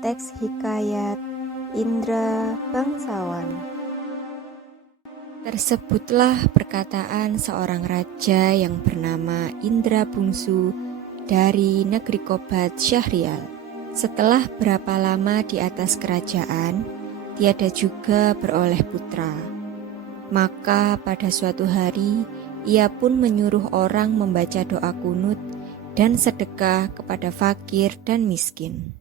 Teks Hikayat Indra Bangsawan. Tersebutlah perkataan seorang raja yang bernama Indra Bungsu dari negeri Kobat Syahrial. Setelah berapa lama di atas kerajaan, tiada juga beroleh putra. Maka pada suatu hari, ia pun menyuruh orang membaca doa kunut dan sedekah kepada fakir dan miskin.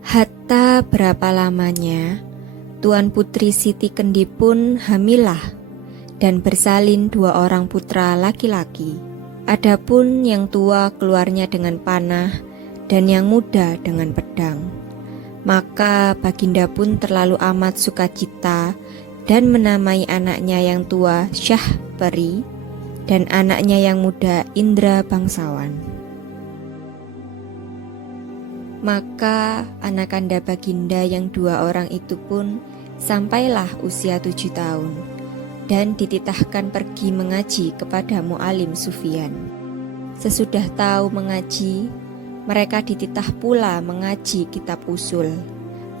Hatta berapa lamanya, Tuan Putri Siti Kendi pun hamilah dan bersalin 2 orang putra laki-laki. Adapun yang tua keluarnya dengan panah dan yang muda dengan pedang. Maka Baginda pun terlalu amat sukacita dan menamai anaknya yang tua Syahperi dan anaknya yang muda Indra Bangsawan. Maka anakanda Baginda yang 2 orang itu pun sampailah usia 7 tahun dan dititahkan pergi mengaji kepada Mu'alim Sufyan. Sesudah tahu mengaji, mereka dititah pula mengaji kitab usul,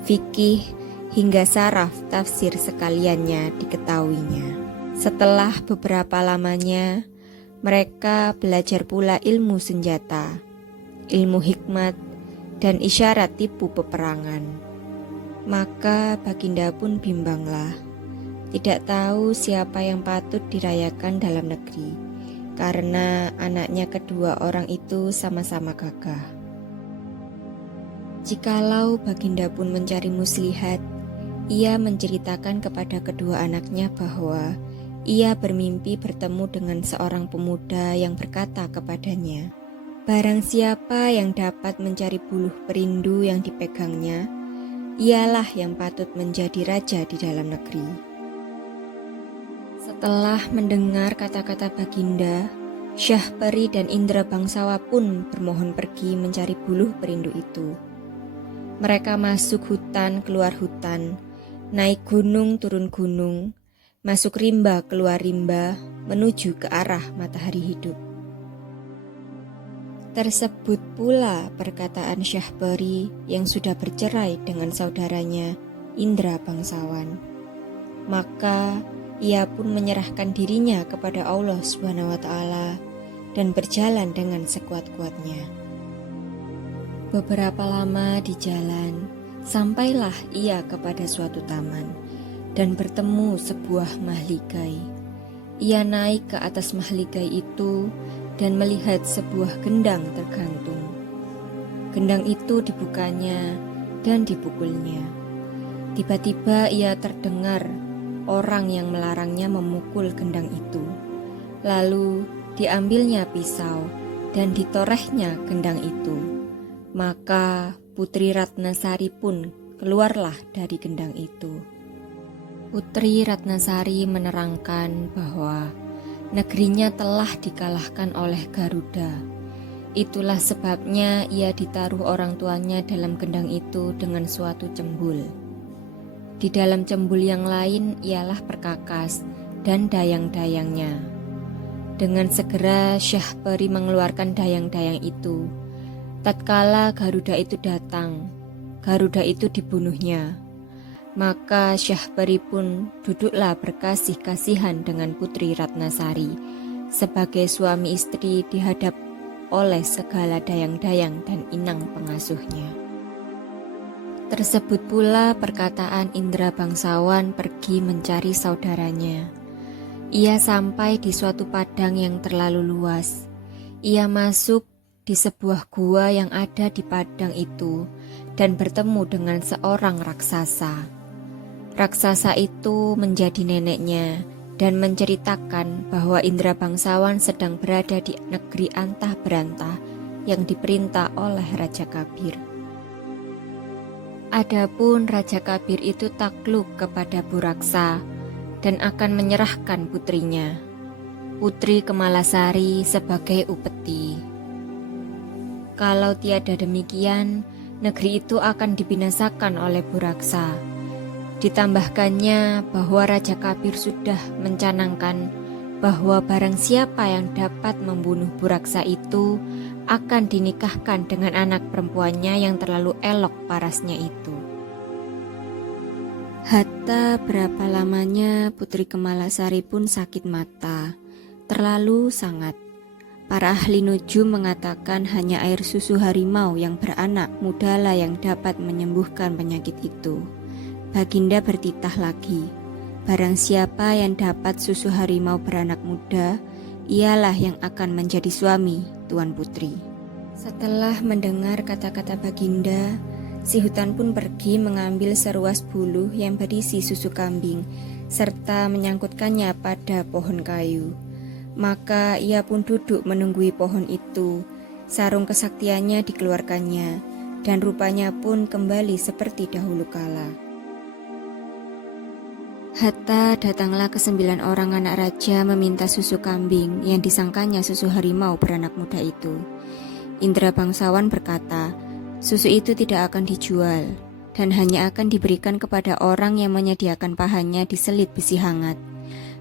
fikih hingga saraf tafsir sekaliannya diketahuinya. Setelah beberapa lamanya, mereka belajar pula ilmu senjata, ilmu hikmat, dan isyarat tipu peperangan. Maka Baginda pun bimbanglah, tidak tahu siapa yang patut dirayakan dalam negeri, karena anaknya kedua orang itu sama-sama gagah. Jikalau Baginda pun mencari muslihat, ia menceritakan kepada kedua anaknya bahwa ia bermimpi bertemu dengan seorang pemuda yang berkata kepadanya, "Barang siapa yang dapat mencari buluh perindu yang dipegangnya, ialah yang patut menjadi raja di dalam negeri." Setelah mendengar kata-kata Baginda, Syahperi dan Indra Bangsawa pun bermohon pergi mencari buluh perindu itu. Mereka masuk hutan keluar hutan, naik gunung turun gunung, masuk rimba keluar rimba, menuju ke arah matahari hidup. Tersebut pula perkataan Syahperi yang sudah bercerai dengan saudaranya Indra Bangsawan. Maka ia pun menyerahkan dirinya kepada Allah SWT dan berjalan dengan sekuat-kuatnya. Beberapa lama di jalan, sampailah ia kepada suatu taman dan bertemu sebuah mahligai. Ia naik ke atas mahligai itu dan melihat sebuah gendang tergantung. Gendang itu dibukanya dan dipukulnya. Tiba-tiba ia terdengar orang yang melarangnya memukul gendang itu. Lalu diambilnya pisau dan ditorehnya gendang itu. Maka Putri Ratnasari pun keluarlah dari gendang itu. Putri Ratnasari menerangkan bahwa negerinya telah dikalahkan oleh Garuda. Itulah sebabnya ia ditaruh orang tuanya dalam gendang itu dengan suatu cembul. Di dalam cembul yang lain ialah perkakas dan dayang-dayangnya. Dengan segera Syahperi mengeluarkan dayang-dayang itu. Tatkala Garuda itu datang, Garuda itu dibunuhnya. Maka Syahperi pun duduklah berkasih-kasihan dengan Putri Ratnasari sebagai suami istri dihadap oleh segala dayang-dayang dan inang pengasuhnya. Tersebut pula perkataan Indra Bangsawan pergi mencari saudaranya. Ia sampai di suatu padang yang terlalu luas. Ia masuk di sebuah gua yang ada di padang itu dan bertemu dengan seorang raksasa. Raksasa itu menjadi neneknya dan menceritakan bahwa Indra Bangsawan sedang berada di negeri antah berantah yang diperintah oleh Raja Kabir. Adapun Raja Kabir itu takluk kepada Buraksa dan akan menyerahkan putrinya, Putri Kemalasari, sebagai upeti. Kalau tiada demikian, negeri itu akan dibinasakan oleh Buraksa. Ditambahkannya bahwa Raja Kabir sudah mencanangkan bahwa barang siapa yang dapat membunuh Buraksa itu akan dinikahkan dengan anak perempuannya yang terlalu elok parasnya itu. Hatta berapa lamanya Putri Kemalasari pun sakit mata, terlalu sangat. Para ahli nujum mengatakan hanya air susu harimau yang beranak mudalah yang dapat menyembuhkan penyakit itu. Baginda bertitah lagi, barang siapa yang dapat susu harimau beranak muda, ialah yang akan menjadi suami Tuan Putri. Setelah mendengar kata-kata Baginda, si hutan pun pergi mengambil seruas buluh yang berisi susu kambing, serta menyangkutkannya pada pohon kayu. Maka ia pun duduk menunggui pohon itu, sarung kesaktiannya dikeluarkannya, dan rupanya pun kembali seperti dahulu kala. Hatta datanglah ke-9 orang anak raja meminta susu kambing yang disangkanya susu harimau beranak muda itu. Indra bangsawan berkata, susu itu tidak akan dijual, dan hanya akan diberikan kepada orang yang menyediakan pahannya diselit besi hangat.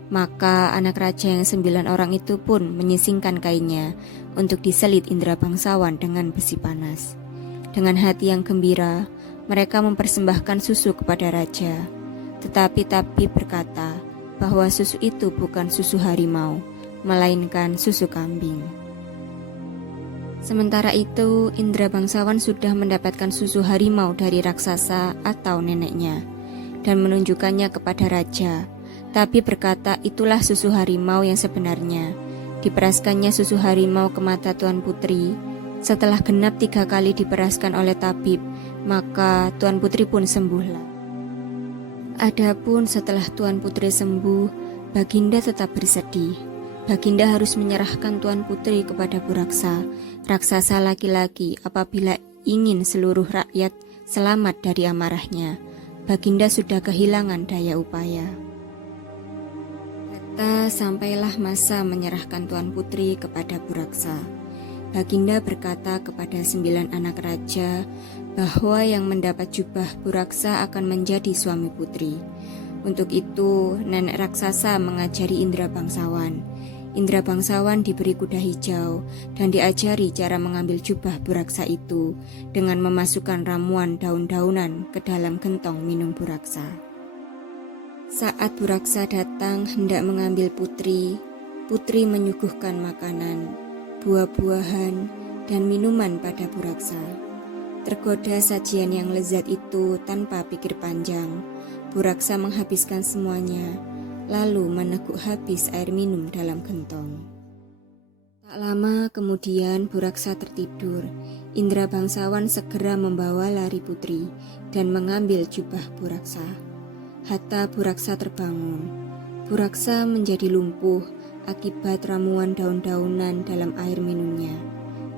Maka anak raja yang 9 orang itu pun menyisingkan kainnya untuk diselit Indra bangsawan dengan besi panas. Dengan hati yang gembira, mereka mempersembahkan susu kepada raja. Tetapi tabib berkata bahwa susu itu bukan susu harimau, melainkan susu kambing. Sementara itu, Indra bangsawan sudah mendapatkan susu harimau dari raksasa atau neneknya, dan menunjukkannya kepada raja. Tapi berkata itulah susu harimau yang sebenarnya. Diperaskannya susu harimau ke mata Tuan Putri. Setelah genap 3 kali diperaskan oleh tabib, maka Tuan Putri pun sembuhlah. Adapun setelah Tuan Putri sembuh, Baginda tetap bersedih. Baginda harus menyerahkan Tuan Putri kepada Buraksa, raksasa laki-laki, apabila ingin seluruh rakyat selamat dari amarahnya. Baginda sudah kehilangan daya upaya. Sampailah masa menyerahkan Tuan Putri kepada Buraksa. Baginda berkata kepada 9 anak raja bahwa yang mendapat jubah Buraksa akan menjadi suami putri. Untuk itu, nenek raksasa mengajari Indra bangsawan. Indra bangsawan diberi kuda hijau dan diajari cara mengambil jubah Buraksa itu dengan memasukkan ramuan daun-daunan ke dalam gentong minum Buraksa. Saat Buraksa datang hendak mengambil putri, putri menyuguhkan makanan, buah-buahan, dan minuman pada Buraksa. Tergoda sajian yang lezat itu tanpa pikir panjang, Buraksa menghabiskan semuanya, lalu meneguk habis air minum dalam gentong. Tak lama kemudian Buraksa tertidur. Indra bangsawan segera membawa lari putri dan mengambil jubah Buraksa. Hatta Buraksa terbangun. Buraksa menjadi lumpuh akibat ramuan daun-daunan dalam air minumnya.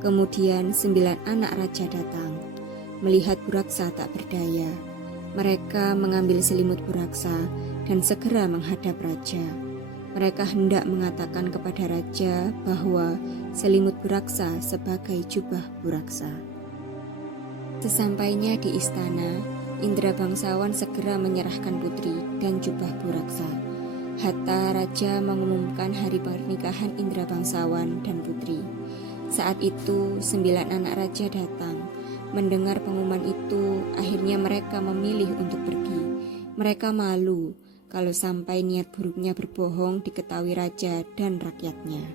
Kemudian 9 anak raja datang. Melihat Buraksa tak berdaya, mereka mengambil selimut Buraksa dan segera menghadap raja. Mereka hendak mengatakan kepada raja bahwa selimut Buraksa sebagai jubah Buraksa. Sesampainya di istana, Indra bangsawan segera menyerahkan putri dan jubah Buraksa. Hatta raja mengumumkan hari pernikahan Indra bangsawan dan putri. Saat itu 9 anak raja datang. Mendengar pengumuman itu, akhirnya mereka memilih untuk pergi. Mereka malu kalau sampai niat buruknya berbohong diketahui raja dan rakyatnya.